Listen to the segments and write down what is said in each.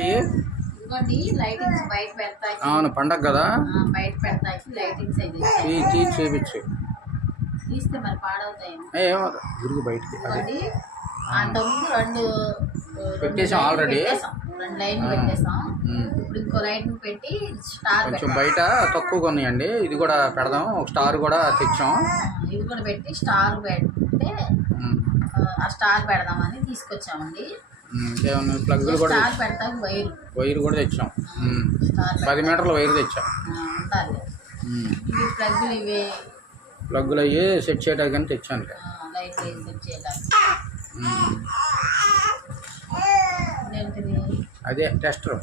ఇదిగోండి లైటింగ్స్ బయట పెడతాయి. అవును పండగ కదా, బయట పెడతాయి లైటింగ్స్ అయితే చూపించు. తీస్తే మరి పాడవుతాయి. ఏమవుతుంది గురుగు బయటికి అంతకుముందు రెండు పెట్టేసాం, ఆల్రెడీ 2 లైన్లు పెట్టేసాం. ఇప్పుడు ఇంకో లైన్ పెట్టి స్టార్ కొంచెం బయట తక్కువగా ఉన్నాయండి. ఇది కూడా పెడదాం, ఒక స్టార్ కూడా తెచ్చాం. ఇది కూడా పెట్టి స్టార్ పెడితే ఆ స్టార్ పెడదామని తీసుకొచ్చామండి. ప్లగ్లు కూడా స్టార్ పెడతాం, వైర్ కూడా తెచ్చాం. 10 మీటర్ల వైర్ తెచ్చాం. ఉండాలి. ఇవి ప్లగ్లు, ఇవే ప్లగ్గులు అయ్యి సెట్ చేయడానికి అని తెచ్చాను. లైట్ సెట్ చేయడానికి అదే టెస్టర్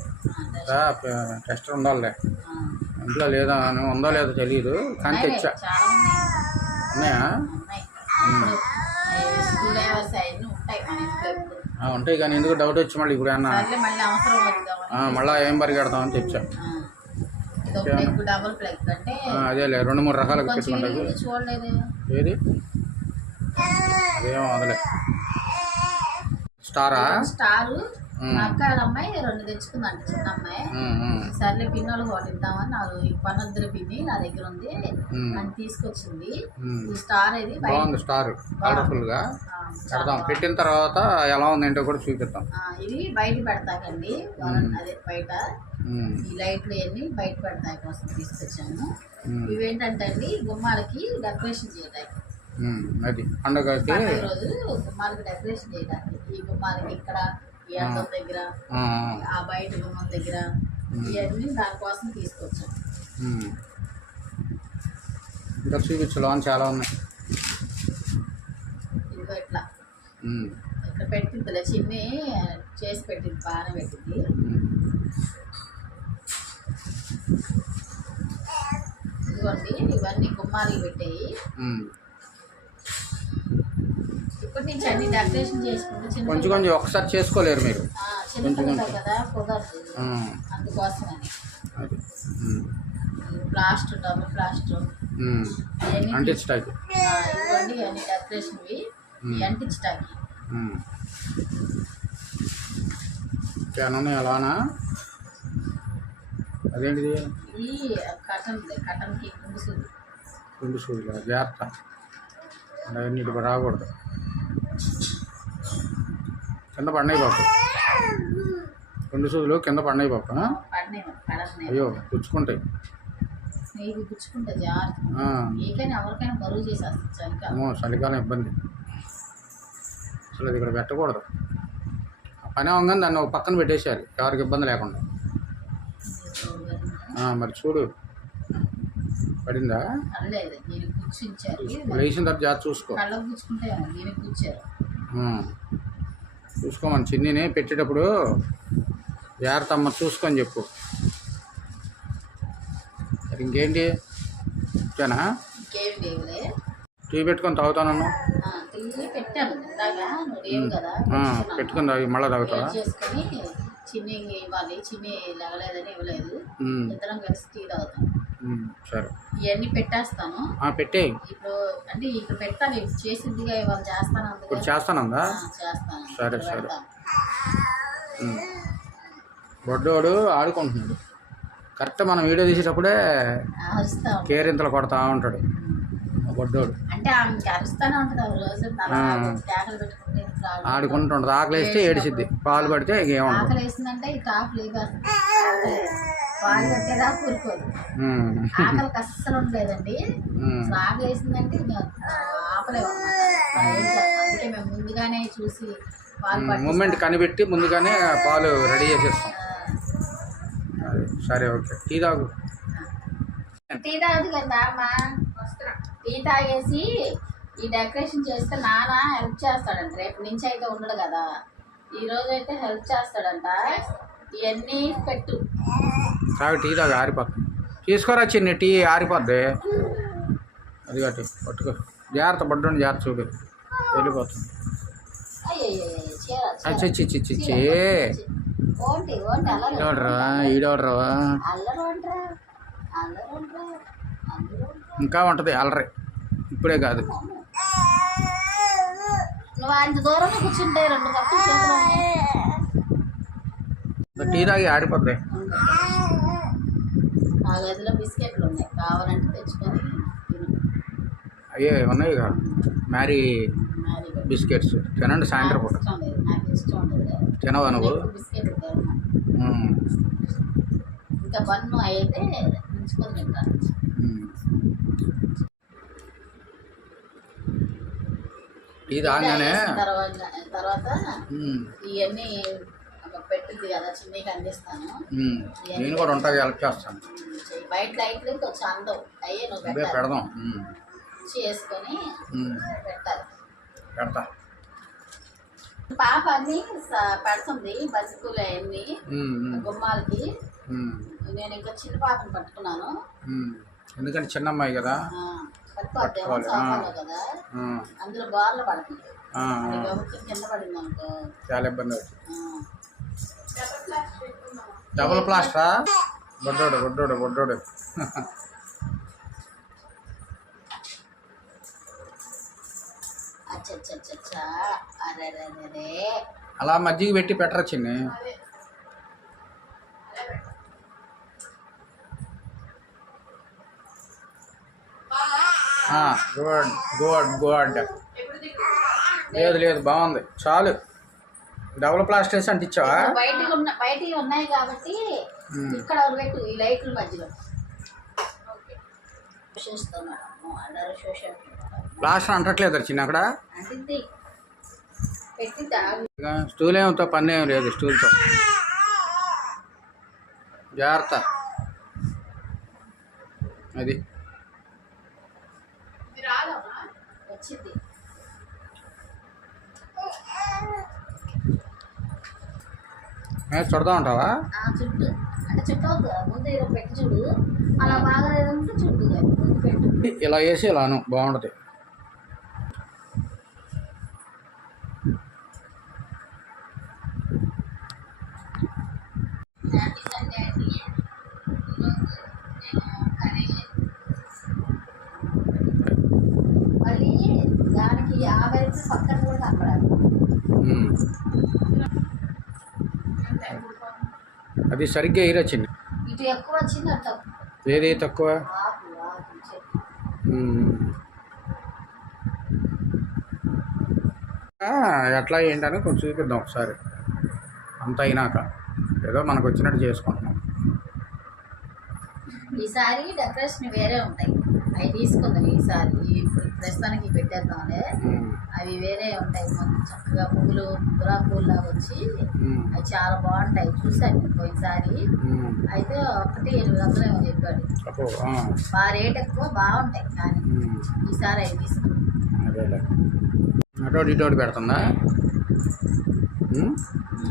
ఉండాలి. ఇంట్లో లేదా ఉందో లేదో తెలియదు, కానీ తెచ్చా. ఉన్నాయా? ఉంటాయి, కానీ ఎందుకు డౌట్ వచ్చి మళ్ళీ ఇప్పుడు అన్నా మళ్ళీ ఏం పరిగెడతామని తెచ్చా. అదేలే 2-3 రకాలు పెట్టుకుంటారు. ఏది అదేమో అదలే స్టారా? స్టారు మా అక్క అమ్మాయి 2 తెచ్చుకుందంట, చిన్న అమ్మాయి. సర్లే పిన్నోళ్ళు ఒకటి ఇద్దామని నాకు పనొద్దుల పిన్ని నా దగ్గర ఉంది అని తీసుకొచ్చింది. ఈ స్టార్ ఇది బాగుంది, స్టార్ కలర్ఫుల్ గా పెడదాం. పెట్టిన తర్వాత ఎలా ఉందంటే కూడా చూపిద్దాం. ఇది బయట పెడతాకండి, అదే బయట ఈ లైట్లు అన్ని బయట పెడతాయి కోసం తీసుకొచ్చాను. ఇవేంటంటే అండి గుమ్మాలకి డెకరేషన్ చేయడానికి. అది పండుగకి రోజు గుమ్మాలకి డెకరేషన్ చేయడానికి. ఈ గుమ్మాలకి ఇక్కడ ఈ అద్దం దగ్గర, ఆ బయట గుమ్మం దగ్గర, ఇవన్నీ దానికోసం తీసుకొచ్చాం. ఇంకా చూపించు, లోన్ చాలా ఉన్నాయి. ఇదిగో ఇట్లా ఇక్కడ పెట్టిందిలే, చిన్ని చేసి పెట్టింది, బాగానే పెట్టింది. ఇదిగోండి ఇవన్నీ గుమ్మాలకి పెట్టాయి. ఇప్పటి నుంచి అన్ని డెకరేషన్ చేసుకుంటే కొంచెం కొంచెం ఒకసారి చేసుకోలేరు మీరు, చిన్నపిల్లలు కదా, కుదరదు. అందుకోసమని ప్లాస్టర్, డబుల్ ప్లాస్టర్ అంటించడానికి. ఇవ్వండి అన్ని డెకరేషన్వి అంటించడానికి. అలానా? అదేంటిది? ఇది కటన్కి గుండు సూదులు జాగ్రత్త, అవన్నీ ఇప్పుడు రాకూడదు. కింద పడినాయి బాబు, 2 సూదులు కింద పడినాయి బాబు. అయ్యో గుచ్చుకుంటాయి. చలికాలం ఇబ్బంది అసలు. అది ఇక్కడ పెట్టకూడదు. పని అవ్వగానే దాన్ని ఒక పక్కన పెట్టేసేయాలి, ఎవరికి ఇబ్బంది లేకుండా. మరి చూడు పడిందా? లేచిన తర్వాత జాగ్రత్త చూసుకో. చూసుకోమని చిన్నిని పెట్టేటప్పుడు జాగ్రత్త అమ్మ చూసుకొని చెప్పు. ఇంకేంటి ఓకేనా? టీ పెట్టుకొని తాగుతానన్నా, పెట్టుకుని తాగి మళ్ళీ తాగుతావా? చిన్ని ఇవ్వాలి, చిన్ని లేవలేదని ఇవ్వలేదు, ఇద్దరం కలిసి టీ తాగుతాం. సరే ఇవన్నీ పెట్టేస్తాను. పెట్టే ఇప్పుడు అంటే ఇక్కడ పెడతాను, చేసిద్దిగా ఇవాళ చేస్తాను. ఇప్పుడు చేస్తానందా? చేస్తాను. సరే సరే. బొడ్డోడు ఆడుకుంటున్నాడు. కరెక్ట్ మనం వీడియో తీసేటప్పుడే కేరింతలు కొడతా ఉంటాడు బొడ్డోడు. అంటే అరుస్తానే ఉంటుంది రోజు, పెట్టుకుంటే ఆడుకుంటుంటుంది. ఆకలి వేస్తే ఏడిసిద్ది, పాలు పడితే ఏమంటుంది. ఆకలి వేసిందంటే ఈ టాప్ లేదు, పాలు పెట్టేదా కూరుకోదు. ఆకలికి అస్సలు ఉండలేదండి. ఆకలి వేసిందంటే ఆపలేము. అందుకే మేము ముందుగానే చూసి మూమెంట్ కనిపెట్టి ముందుగానే పాలు రెడీ చేసేస్తాం. సరే ఓకే. టీ తాగు. టీ తాగదు కదా అమ్మా. టీ తాగేసి ఈ డెకరేషన్ చేస్తే నాన్న హెల్ప్ చేస్తాడంట. రేపు నుంచి అయితే ఉండడు కదా, ఈ రోజు అయితే హెల్ప్ చేస్తాడంట. ఇవన్నీ పెట్టు. టీ తాగు, ఆరిపోతుంది. తీసుకోరా చిన్ని, టీ ఆరిపోద్ది. అది కట్టి పట్టుకో, జాగ్రత్త పడ్డండి, జాగ్రత్త చూడు, వెళ్ళిపోతుంది. ఎవడరా ఈడవడరా? ఇంకా ఉంటుంది అల్లరి, ఇప్పుడే కాదు. నువ్వు అంత దూరంలో కూర్చుంటే 2 కప్పులు చేతులు టీ తాగి ఆరిపోద్ది. ఆ గదిలో బిస్కెట్లు ఉన్నాయి, కావాలంటే తెచ్చుకొని తిను. అయ్యే ఉన్నాయిగా మ్యారీ బిస్కెట్స్ తినండి సాయంత్రం పూట. ఇష్టం లేదు, నాకు ఇష్టం ఉండదు. తినవా నువ్వు? బిస్కెట్లు తినను. ఇంకా బన్ను అయితే ఉంచుకొని తింటాను. టీ తాగానే తర్వాత ఇవన్నీ పెట్టింది కదా చిన్నకి అందిస్తాను. నేను కూడా ఉంటా, హెల్ప్ చేస్తాను. బయట లైట్లు కొంచెం అందవు, అయ్యే నువ్వు పెడదాం చేసుకొని పెట్టాలి. పెడతా. పాప అన్ని పెడుతుంది బతుకులు అవన్నీ గుమ్మాలకి. నేను ఇంకా చిన్న పాపని పట్టుకున్నాను, ఎందుకంటే చిన్న అమ్మాయి కదా, పట్టుకోవద్దేమో కదా, అందులో బార్లు పడుతుంది. కింద పడింది అనుకో చాలా ఇబ్బంది అవుతుంది. డబుల్ ప్లాస్టరా? బొడ్డోడు బొడ్డోడు బొడ్డోడు. అలా మజ్జిగ పెట్టి పెట్టరా చిన్ని? Good good good. లేదు లేదు బాగుంది, చాలు. డబుల్ ప్లాస్టర్స్ అంటే ఇచ్చావా? బయటికి ఉన్నాయి కాబట్టి ఇక్కడ పెట్టు, ఈ లైట్ల మధ్యలో. ప్లాస్టర్ అంటట్లేదు చిన్న అక్కడ. స్టూల్ ఏమితో పని ఏం లేదు, స్టూల్తో జాగ్రత్త. అది వచ్చింది. చుడతా ఉంటావా? చుట్టూ అంటే చుట్టూ ముందు పెట్టి చూడు, అలా బాగా లేదంటే చుట్టూ ముందు పెట్టు. ఇలా వేసి ఇలాను బాగుంటుంది. మళ్ళీ దానికి ఆ వైపు పక్కన కూడా కనపడాలి. అది సరిగ్గా వేయరొచ్చింది. ఇటు ఎక్కువ వచ్చింది అంట. ఏది తక్కువ? ఎట్లా ఏంటని కొంచెం చూపిద్దాం ఒకసారి. అంత అయినాక ఏదో మనకు వచ్చినట్టు చేసుకుంటున్నాం. ఈసారి డెకరేషన్ వేరే ఉంటాయి, అవి తీసుకుందాం. ఈసారి ఇప్పుడు ప్రస్తుతానికి పెట్టేద్దాంలే, అవి వేరే ఉంటాయి. మొత్తం చక్కగా పువ్వులు గులాబీ పువ్వులు లాగా వచ్చి అవి చాలా బాగుంటాయి. చూసాను పోయినసారి అయితే 1,800 ఏమో చెప్పాడు. బాగా రేట్ ఎక్కువ, బాగుంటాయి. కానీ ఈసారి అవి తీసుకుందాం. అటోటి ఇటోటి పెడుతుందా?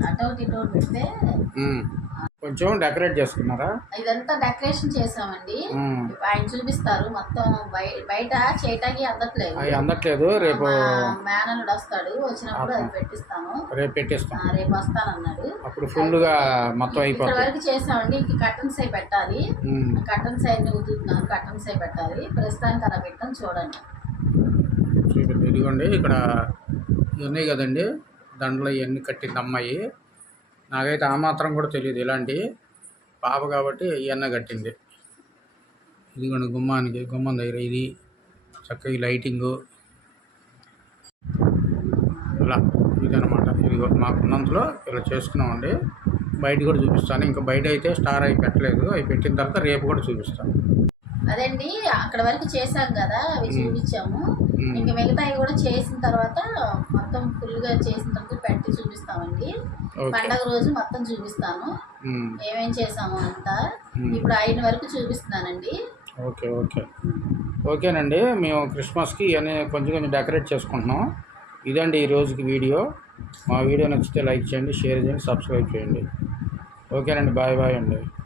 అటోటి ఇటోటి పెడితే కొంచెం డెకరేట్ చేసుకున్నారా? ఇదంతా డెకరేషన్ చేసామండి. ఆయన చూపిస్తారు మొత్తం. బయట చేయటానికి అందట్లేదు. రేపు మేనల్లుడు వస్తాడు, వచ్చినప్పుడు అది పెట్టిస్తాను. రేపు పెట్టిస్తాం. రేపు వస్తానన్నాడు. అప్పుడు ఫుల్ గా మొత్తం అయిపోతుంది. ఇక్కడ వరకు చేసామండి. ఇంక కర్టన్స్ అయి పెట్టాలి. కర్టన్స్ అయి ఉతుకుతున్నాను, కర్టన్స్ అయి పెట్టాలి. ప్రస్తుతానికి అలా పెట్టాను, చూడండి. ఇదిగోండి ఇక్కడ ఉన్నాయి కదండి దండలు, ఇవన్నీ కట్టింది అమ్మాయి. నాకైతే ఆ మాత్రం కూడా తెలియదు. ఇలాంటి పాప కాబట్టి ఇవన్నీ కట్టింది. ఇదిగోండి గుమ్మం దగ్గర ఇది చక్కగా లైటింగు ఇలా ఇదనమాట. ఇదిగో మాకున్నంతలో ఇలా చేసుకున్నామండి. బయట కూడా చూపిస్తాను. ఇంకా బయట అయితే స్టార్ అవి పెట్టలేదు, అవి పెట్టిన తర్వాత రేపు కూడా చూపిస్తాను. అదండి అక్కడ వరకు చేశాం కదా, అవి చూపించాము. ఇంకా మిగతాయి కూడా చేసిన తర్వాత మొత్తం ఫుల్గా చేసిన తర్వాత పెట్టి చూపిస్తామండి. పండగ రోజు మొత్తం చూపిస్తాను ఏమేం చేసాము అంతా. ఇప్పుడు 5 వరకు చూపిస్తున్నానండి. ఓకేనండి. మేము క్రిస్మస్కి ఇవన్నీ కొంచెం డెకరేట్ చేసుకుంటున్నాం. ఇదండి ఈ రోజుకి వీడియో. మా వీడియో నచ్చితే లైక్ చేయండి, షేర్ చేయండి, సబ్స్క్రైబ్ చేయండి. ఓకేనండి. బాయ్ బాయ్ అండి.